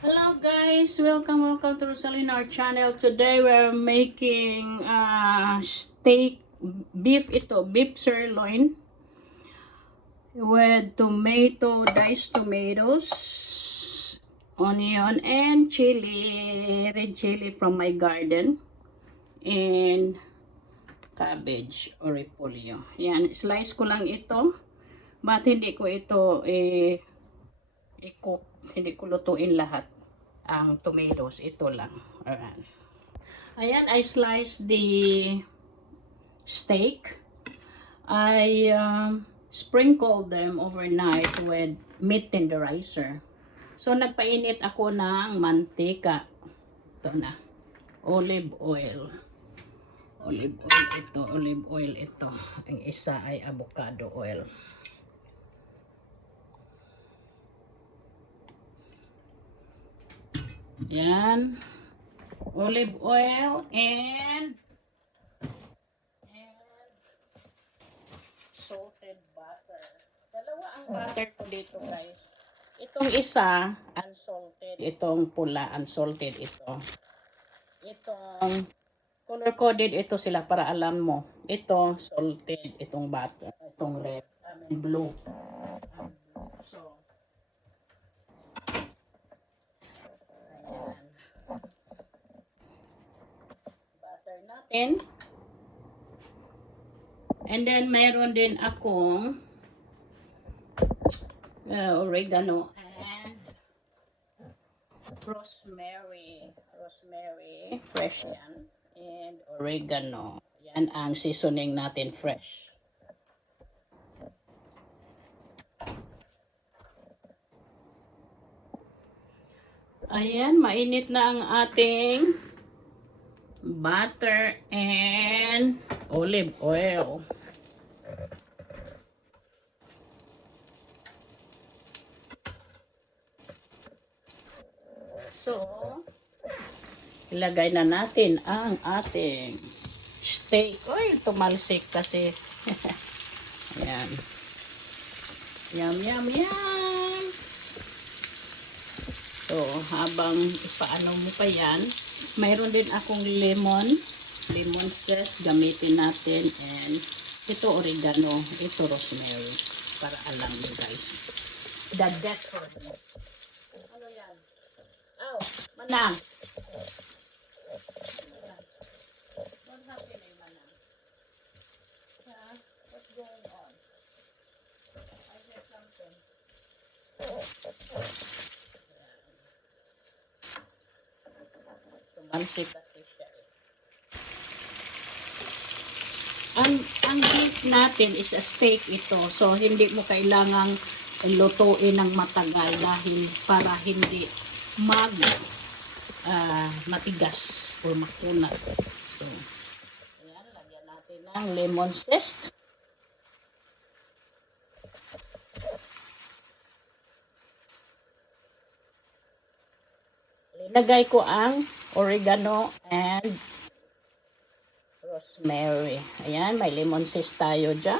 Hello guys, welcome to Rosalina channel. Today we're making steak beef beef sirloin with diced tomatoes, onion and chili, red chili from my garden, and cabbage or repolyo. Yan, slice ko lang ito, but hindi ko ito i-cook, hindi ko lutuin lahat. Ang tomatoes, ito lang. Ayan. Ayan, I sliced the steak. I sprinkled them overnight with meat tenderizer. So, nagpainit ako ng mantika. Ito na. Olive oil. Olive oil ito. Ang isa ay avocado oil. Yan. Olive oil and salted butter. Dalawa ang butter ko dito, guys. Itong isa, unsalted. Itong pula, unsalted ito. Itong color-coded ito sila para alam mo. Ito, salted. Itong butter. Itong red. Blue. So, ayan. Butter natin. And then, mayroon din akong oregano and rosemary. Rosemary, fresh yan. And oregano. Yan ang seasoning natin, fresh. Ayan, mainit na ang ating butter and olive oil. So, ilagay na natin ang ating steak. Uy, tumalsik kasi. Ayan. Yum, yum, yum. So, habang ipaano mo pa yan, mayroon din akong lemon zest, gamitin natin, and ito oregano, ito rosemary, para alam nyo guys. The death for me. Ano yan? Oh, manang. What's happening, manang? Huh? What's going on? I hear something. Tumalsik kasi siya eh. Ang beef natin is a steak ito. So, hindi mo kailangang lutuin ng matagal dahil para hindi matigas o makunat. So, ayan, lagyan natin ng lemon zest. Ilagay ko ang oregano and rosemary. Ayan, may lemon zest tayo dyan.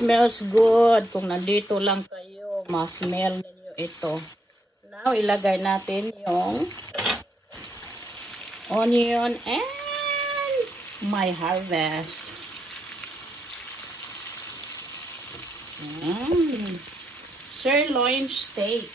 Smells good. Kung nandito lang kayo, ma-smell ninyo ito. Now, ilagay natin yung onion and my harvest. Sirloin steak.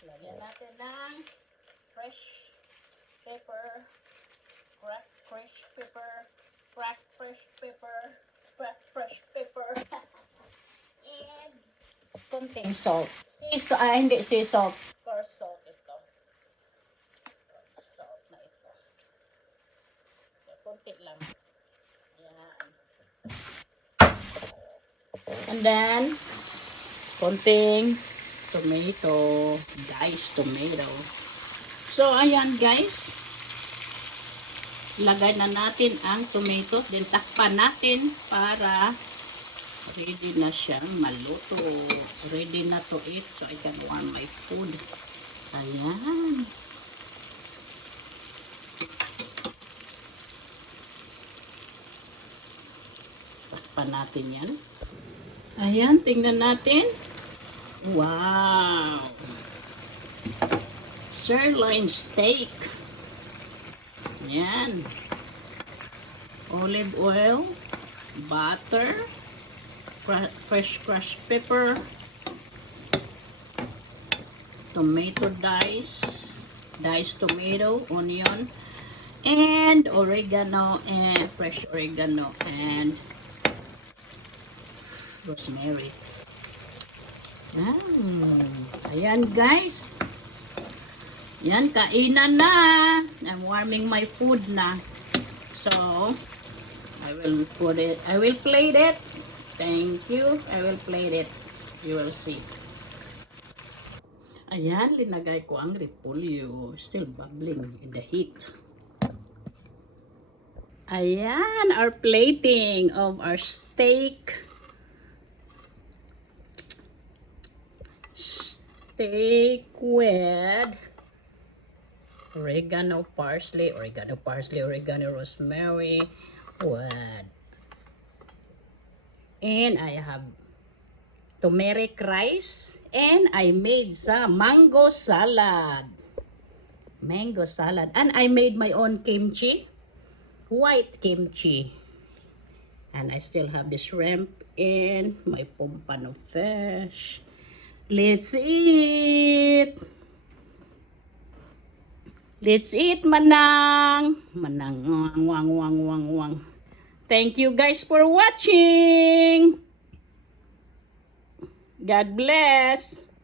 Lagyan natin ng fresh pepper, cracked fresh pepper, and konting salt. Hindi sea salt, coarse salt ito. Salt na ito. Konti lang. Ayan. And then, konting tomato, diced tomato. So, ayan guys. Lagay na natin ang tomato. Then, takpan natin para ready na siyang maluto. Ready na to eat. So, I can warm my food. Ayan. Takpan natin yan. Ayan, tingnan natin. Wow! Sirloin steak. Ayan. Olive oil, butter, fresh crushed pepper, tomato diced tomato, onion, and oregano, and fresh oregano, and rosemary. Ayan guys. Yan, kainan na. I'm warming my food na. So, I will plate it. Thank you. I will plate it. You will see. Ayan, linagay ko ang repolyo. Still bubbling in the heat. Ayan, our plating of our steak. Steak with oregano, parsley, rosemary. What? And I have turmeric rice. And I made some mango salad. And I made my own kimchi. White kimchi. And I still have the shrimp and my pompano fish. Let's eat! Let's eat, manang! Manang, wang. Thank you guys for watching! God bless!